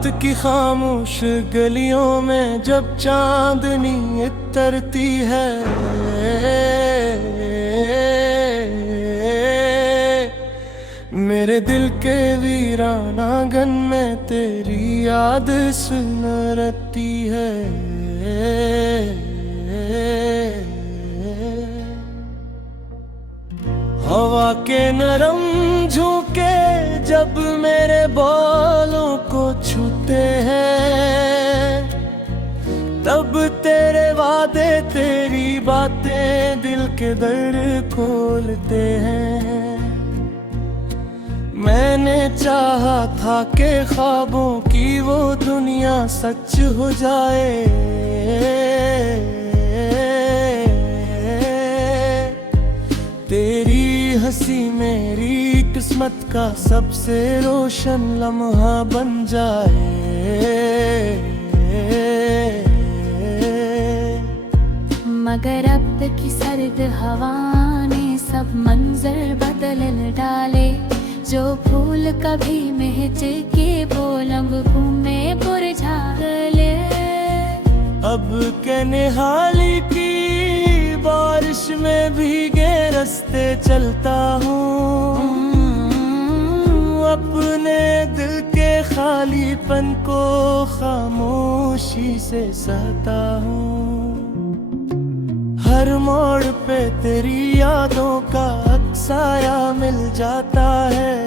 रात की खामोश गलियों में जब चांदनी इतरती है, मेरे दिल के वीराना आंगन में तेरी याद सुनरती है। हवा के नरम झोंके जब मेरे बालों को छूते हैं, तब तेरे वादे तेरी बातें दिल के दर खोलते हैं। मैंने चाहा था कि ख्वाबों की वो दुनिया सच हो जाए, तेरी हंसी मेरी किस्मत का सबसे रोशन लम्हा बन जाए। मगर अब की सर्द हवा ने सब मंजर बदल डाले, जो फूल कभी महके वो लम्हों में मुरझाले। अब के निहाली की बारिश में भीगे रास्ते चलता हूँ, अपने दिल के खालीपन को खामोशी से सहता हूँ। हर मोड़ पे तेरी यादों का अक्साया मिल जाता है,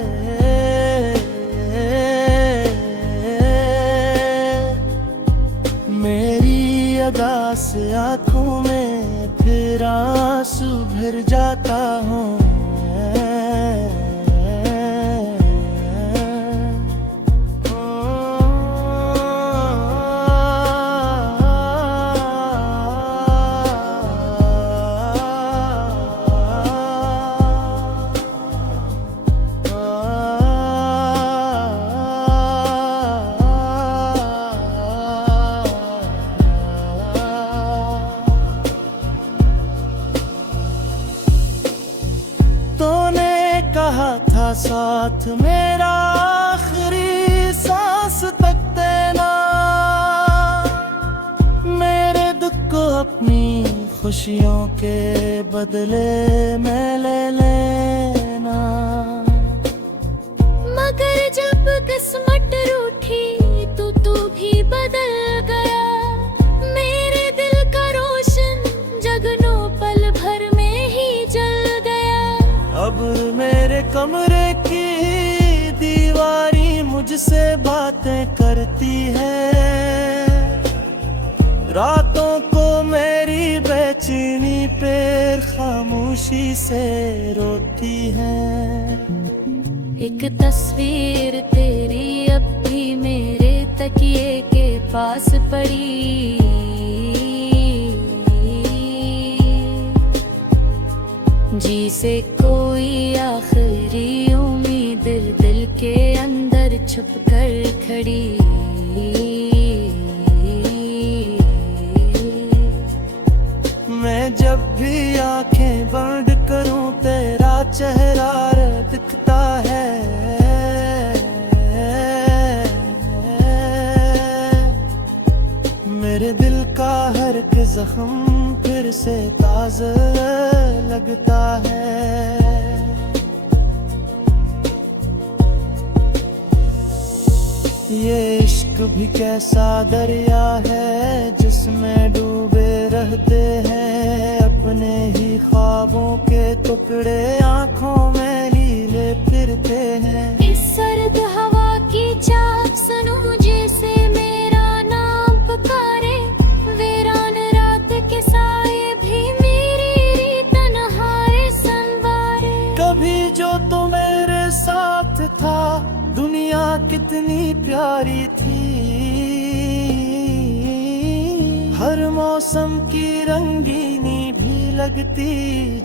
मेरी अदा से आँखों में फिर आंसू भर जाता हूँ। कहा था साथ मेरा आखिरी सांस तक देना, मेरे दुख को अपनी खुशियों के बदले में ले लेना। मगर जब किस्मत रूठी तो तू भी बदल गया, मेरे दिल का रोशन जगनों पल भर में ही जल गया। अब मेरे कमरे की दीवारी मुझसे बातें करती है, रातों को मेरी बेचैनी पे खामोशी से रोती है। एक तस्वीर तेरी अब भी मेरे तकिए के पास पड़ी, जिसे कोई आखिरी उम्मीद दिल के अंदर छुप कर खड़ी। मैं जब भी आंखें बंद करूं तेरा चेहरा दिखता है, मेरे दिल का हर एक जख्म फिर से ताज़ा लगता है। ये इश्क भी कैसा दरिया है जिसमें डूबे रहते हैं, अपने ही ख्वाबों के टुकड़े आंखों में लीले फिरते हैं। इस सर्द हवा की चाप सुनूं जैसे मेरा नाम पुकारे, वीरान रात के साए भी मेरी तन्हाई संवारे। कभी जो तो मेरे साथ था दुनिया कितनी प्यारी थी, हर मौसम की रंगीनी भी लगती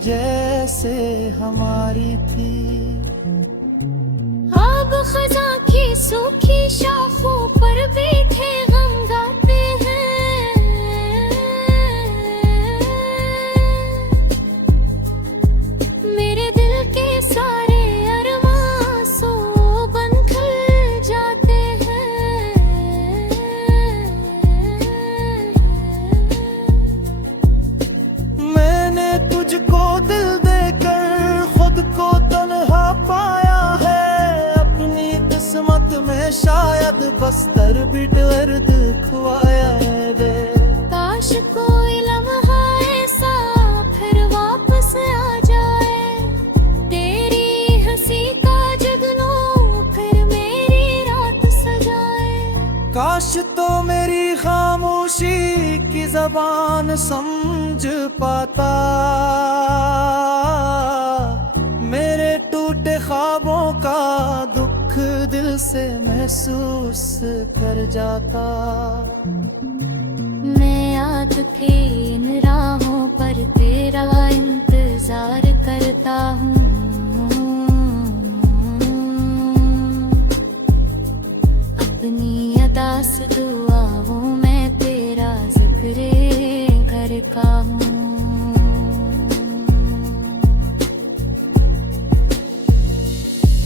जैसे हमारी थी। अब खजा की सूखी शाखों पर बैठे गम गाते हैं, मेरे दिल के सारे अरमां सो बन खिल जाते हैं। खामोशी की जबान समझ पाता, मेरे टूटे ख्वाबों का दुख दिल से महसूस कर जाता। मैं याद थी इन राहों पर तेरा इंतजार करता हूँ, अपनी अदास दुआओं में तेरा जिक्र करता हूँ।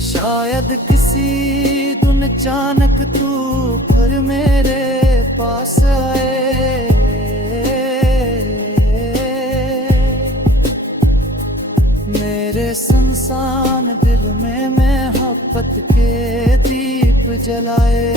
शायद किसी दिन अचानक तू फिर मेरे पास आए, मेरे सुनसान दिल में मोहब्बत के दीप जलाए।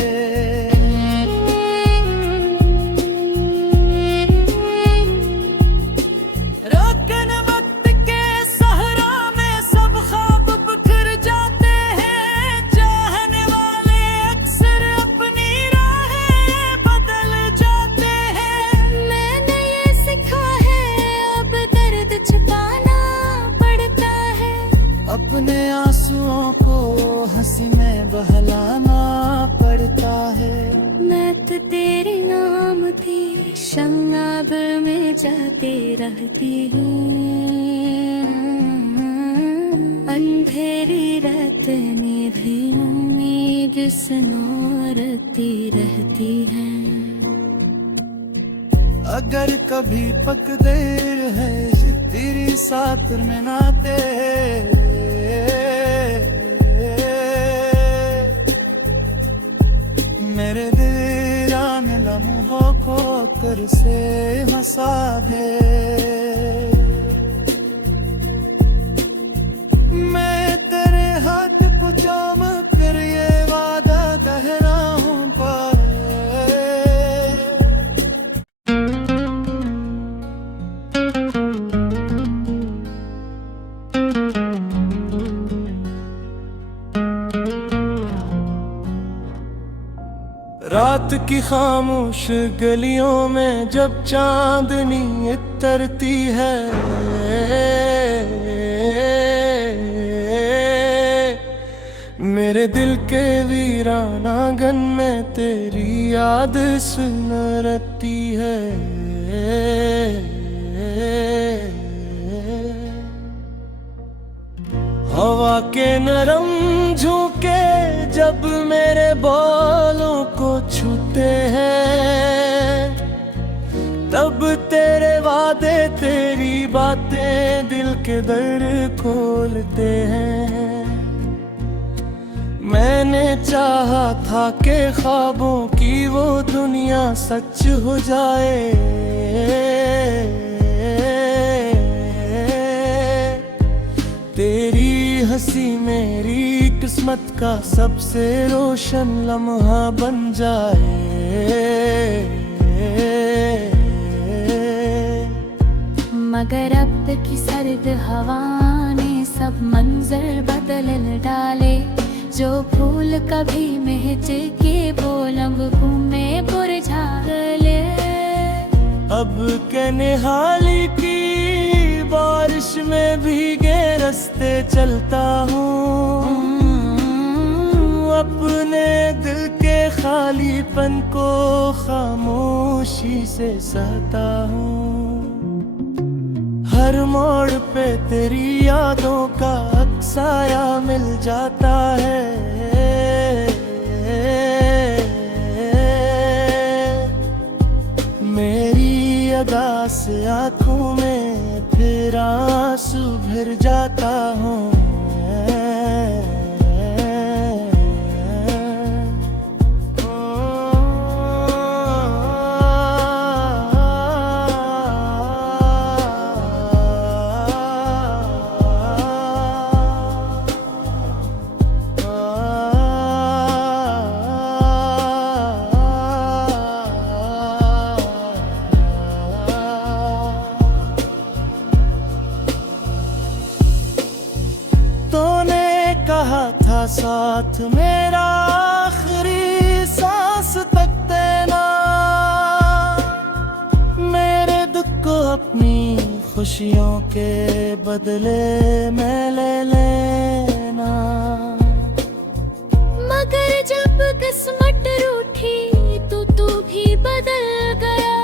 रोकन वक्त के सहरा में सब ख्वाब बिखर जाते हैं, चाहने वाले अक्सर अपनी राहें बदल जाते हैं। मैंने ये सीखा है अब दर्द छुपाना पड़ता है, अपने आंसुओं को हंसी में बहलाना पड़ता है। मैं तो तेरे नाम थी शनाब में जाती रहती हूँ, अंधेरी रात में भी उम्मीद सनोरती रहती है। अगर कभी पक देर है तेरी साथ में नाते, मेरे वीरान लम्हों को कर से हंसा दे। मैं तेरे हाथ को थाम कर ये वादा दोहराऊं पर रात की खामोश गलियों में जब चांदनी इतरती है, मेरे दिल के वीराना आंगन में तेरी याद सुनरती है। हवा के नरम झोंके जब मेरे बालों को छूते हैं, तब तेरे वादे तेरी बातें दिल के दर खोलते हैं। मैंने चाहा था कि ख्वाबों की वो दुनिया सच हो जाए, तेरी हंसी मेरी किस्मत का सबसे रोशन लम्हा बन जाए। मगर अब की सर्द हवा ने सब मंजर बदल डाले, जो फूल कभी महके के वो लम्हों में मुरझाले। अब के निहाली की बारिश में भीगे रास्ते चलता हूँ, अपने दिल के खालीपन को खामोशी से सहता हूँ। हर मोड़ पे तेरी यादों का अक्साया मिल जाता है, मेरी अदा से आँखों में फिर आंसू भर जाता हूँ। कहा था साथ मेरा आखिरी सांस तक देना, खुशियों के बदले मैं ले लेना। मगर जब किस्मत रूठी तो तू भी बदल गया।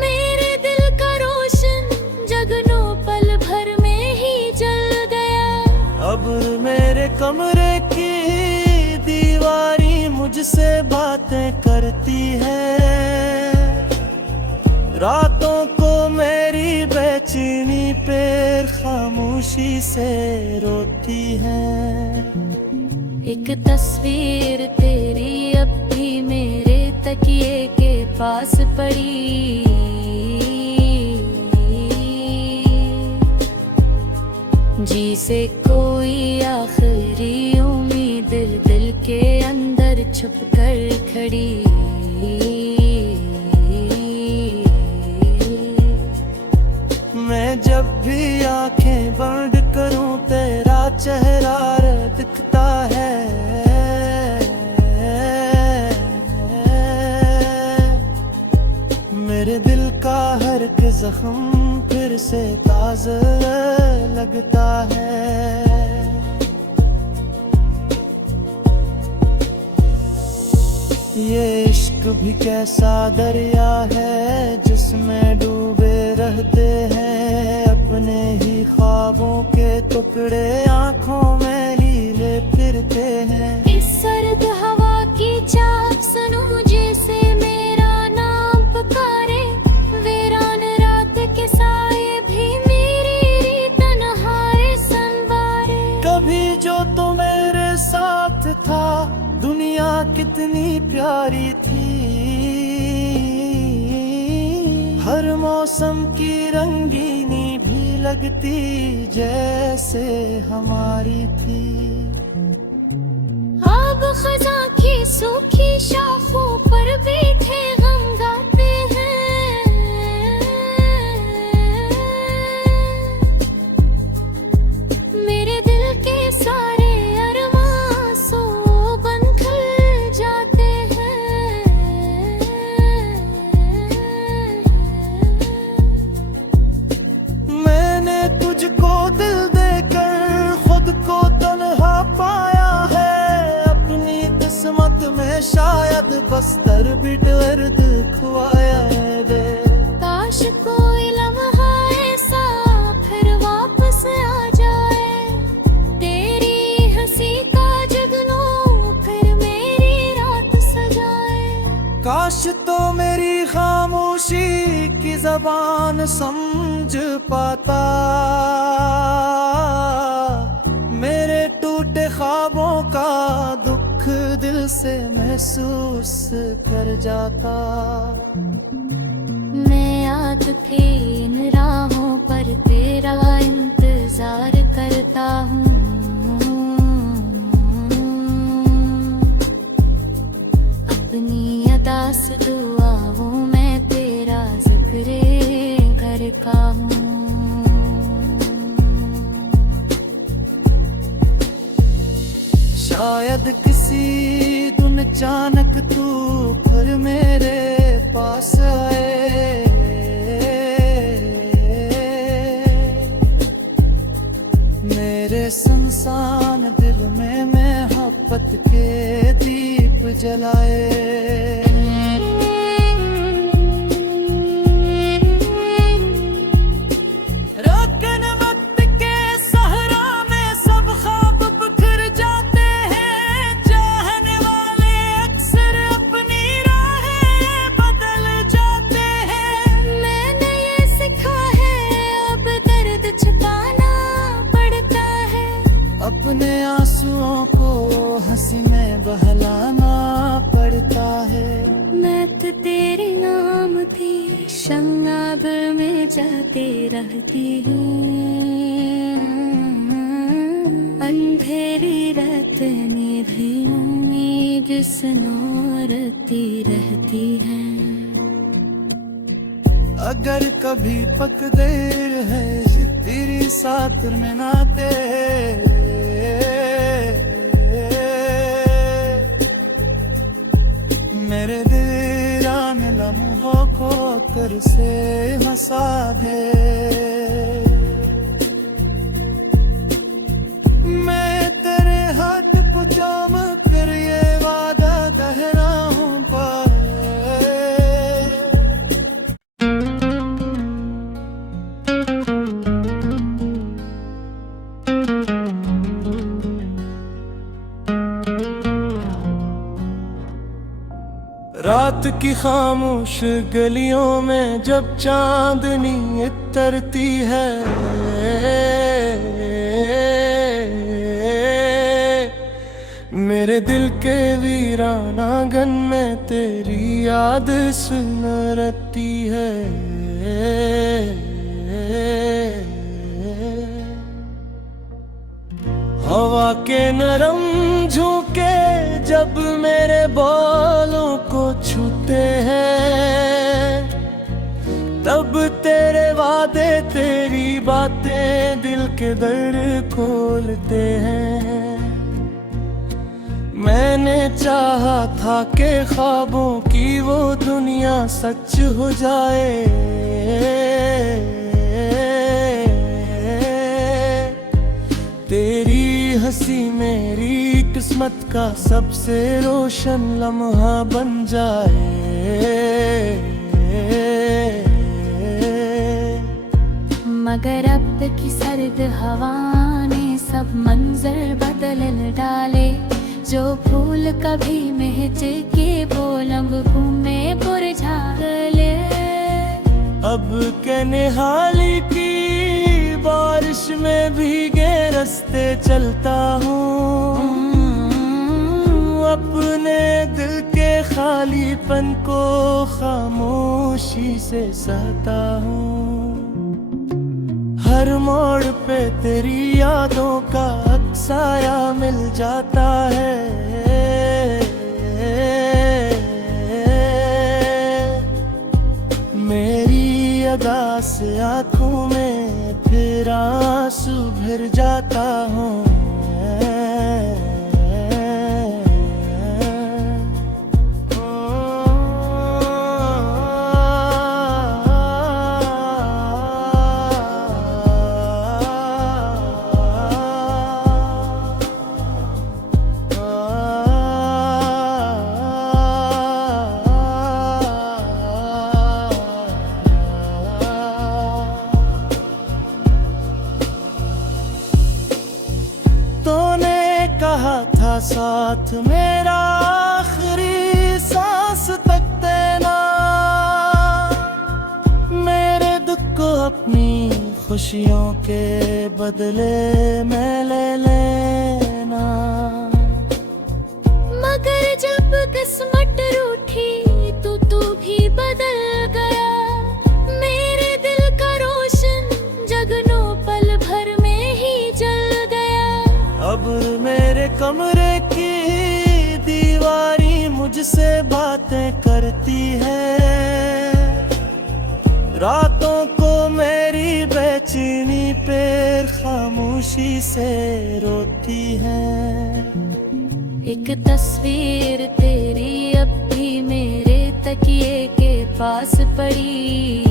मेरे दिल का रोशन जगनों पल भर में ही जल गया। अब मेरे कमरे की दीवारी मुझसे बातें करती है। रातों को मेरी बेचैनी पे खामोशी से रोती है। एक तस्वीर तेरी अब भी मेरे तकिए के पास पड़ी। जी से कोई आखिरी उम्मीद दिल के अंदर छुप कर खड़ी। मैं जब भी आंखें बंद करूं तेरा चेहरा दिखता है। मेरे दिल का हर एक जख्म फिर से ताज़ा लगता है। ये इश्क भी कैसा दरिया है जिसमें डूबे रहते हैं अपने ही ख्वाबों के टुकड़े आंखों में लीले फिरते हैं। इस सर्द हवा की चाप सुनूं जैसे मेरा नाम पुकारे। वीरान रात के साए भी मेरी तन्हाई संवारे। कभी जो तो मेरे साथ था दुनिया कितनी प्यारी थी। हर मौसम की रंगीनी भी लगती जैसे हमारी थी। अब खजा की सूखी शाखों पर बैठे गम गाते हैं। मेरे दिल के सारे अरमां सो बन खिल जाते हैं। मैंने तुझको दिल देकर खुद को तन्हा पाया है। अपनी किस्मत में शायद बस्तर भी दर्द खुआया है रे। काश कोई लम्हा ऐसा फिर वापस आ जाए। तेरी हंसी का जगनों फिर मेरी रात सजाए। काश तो मेरी खामोशी की जबान समझ पाता। मेरे टूटे ख्वाबों का दुख दिल से महसूस कर जाता। मैं याद थी इन राहों पर तेरा इंतजार करता हूँ। अपनी अदास दुआओं में तेरा जिक्र करता हूँ। शायद किसी दिन अचानक तू फिर मेरे पास आए। मेरे संसान दिल में मोहब्बत के दीप जलाए। रोकन वक्त के सहरा में सब ख्वाब बिखर जाते हैं। चाहने वाले अक्सर अपनी राहें बदल जाते हैं। मैंने ये सीखा है अब दर्द छुपाना पड़ता है। अपने आंसुओं को हंसी में बहलाना पड़ता है। मैं तो तेरे नाम थी शंगाब में जाती रहती हूँ। अंधेरी रात में भी उम्मीद सनोरती रहती है। अगर कभी पक देर है तेरी साथ में नाते। मेरे वीरान लम्हों को तर से हंसा दे। की खामोश गलियों में जब चांदनी इतरती है, मेरे दिल के वीराना आंगन में तेरी याद सुनरती है। हवा के नरम झोंके जब मेरे बालों को छूते हैं, तब तेरे वादे तेरी बातें दिल के दर खोलते हैं। मैंने चाहा था कि ख्वाबों की वो दुनिया सच हो जाए, तेरी हंसी मेरी किस्मत का सबसे रोशन लम्हा बन जाए। मगर अब की सर्द हवा ने सब मंजर बदल डाले, जो फूल कभी महके वो लब घूमे पुरझाले। अब के निहाली की बारिश में भीगे रास्ते चलता हूँ, अपने दिल के खालीपन को खामोशी से सहता हूँ। हर मोड़ पे तेरी यादों का अक्साया मिल जाता है, मेरी अदा से आँखों में फिर आंसू भर जाता हूँ। कहा था साथ मेरा आखिरी सांस तक देना, मेरे दुख को अपनी खुशियों के बदले में ले लेना। मगर जब किस्मत रूठी तो तू भी बदल गया, मेरे दिल का रोशन जगनों पल भर में ही जल गया। अब मेरे कमरे की दीवारी मुझसे बातें करती है, रातों को मेरी बेचैनी पे खामोशी से रोती है। एक तस्वीर तेरी अब भी मेरे तकिए के पास पड़ी,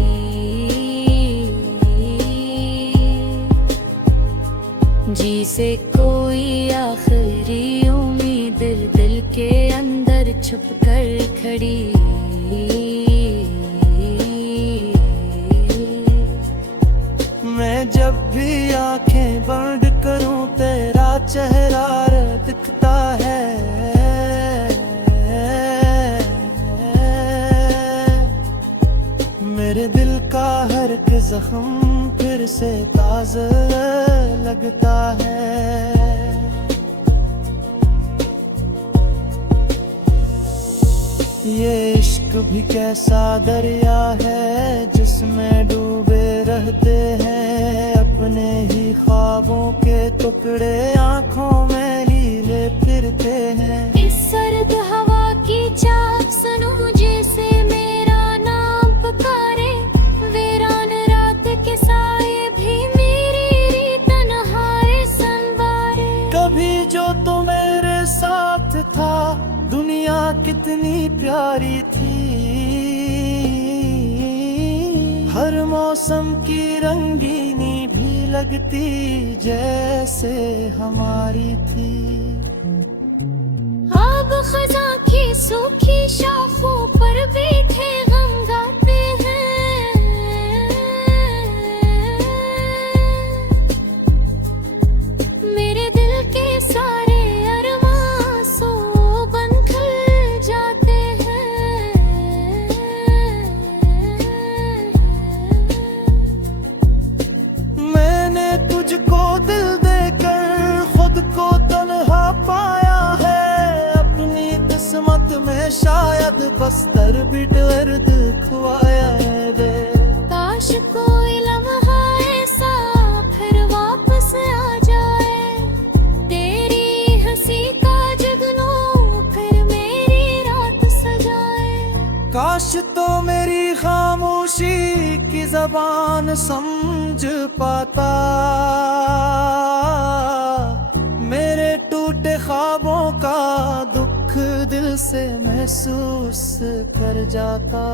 जिसे कोई आखिरी उम्मीद दिल के अंदर छुप कर खड़ी। मैं जब भी आंखें बंद करूं तेरा चेहरा दिखता है, मेरे दिल का हर एक जख्म फिर से ताज़ा लगता है। ये इश्क भी कैसा दरिया है जिसमें डूबे रहते हैं अपने ही ख्वाबों के टुकड़े, आंखों में लीले फिरते हैं। इस सर्द हवा की चाप सुनूं जैसे मेरा नाम पुकारे, वीरान रात के साए भी मेरी तन्हाई संवारे। कभी जो तो मेरे साथ था दुनिया कितनी प्यारी थी, हर मौसम की रंगीनी भी लगती जैसे हमारी थी। अब खजा की सूखी शाखों पर बैठे गम गाते हैं, मेरे दिल के सारे अरमां सो बन खल जाते हैं। खामोशी की जबान समझ पाता, मेरे टूटे ख्वाबों का दुख दिल से महसूस कर जाता।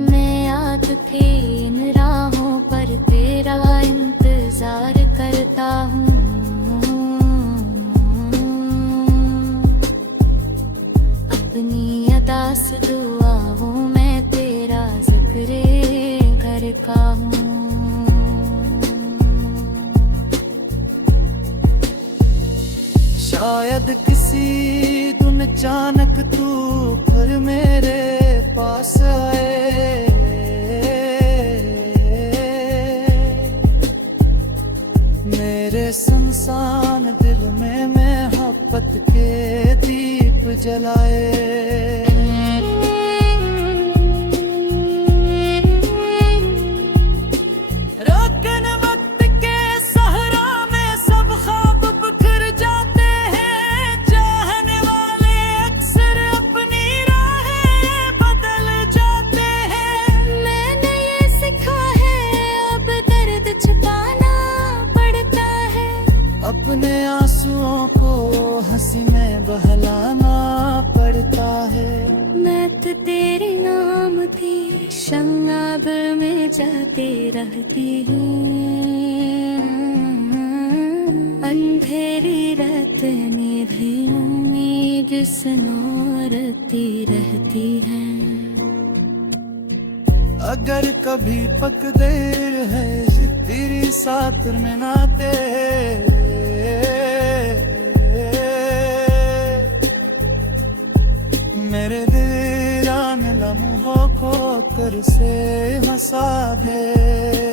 मैं याद थी इन राहों पर तेरा इंतजार करता हूँ, अपनी अदास दुआओं में तेरा जिक्र करता हूँ। शायद किसी दिन अचानक तू फिर मेरे पास आए, मेरे संसान दिल में मोहब्बत के दीप जलाए। रोकन वक्त के सहरा में सब ख्वाब बिखर जाते हैं, चाहने वाले अक्सर अपनी राहें बदल जाते हैं। मैंने ये सीखा है अब दर्द छुपाना पड़ता है, अपने आंसुओं को हंसी में बहलाना पड़ता है। मैं तो तेरे नाम थी शंगाब में जाती रहती हूँ, अंधेरी रात में भी उम्मीद सनोरती रहती है। अगर कभी पक देर है तेरी साथ में नाते, मेरे वीरान लम्हों को कर से हंसा दे।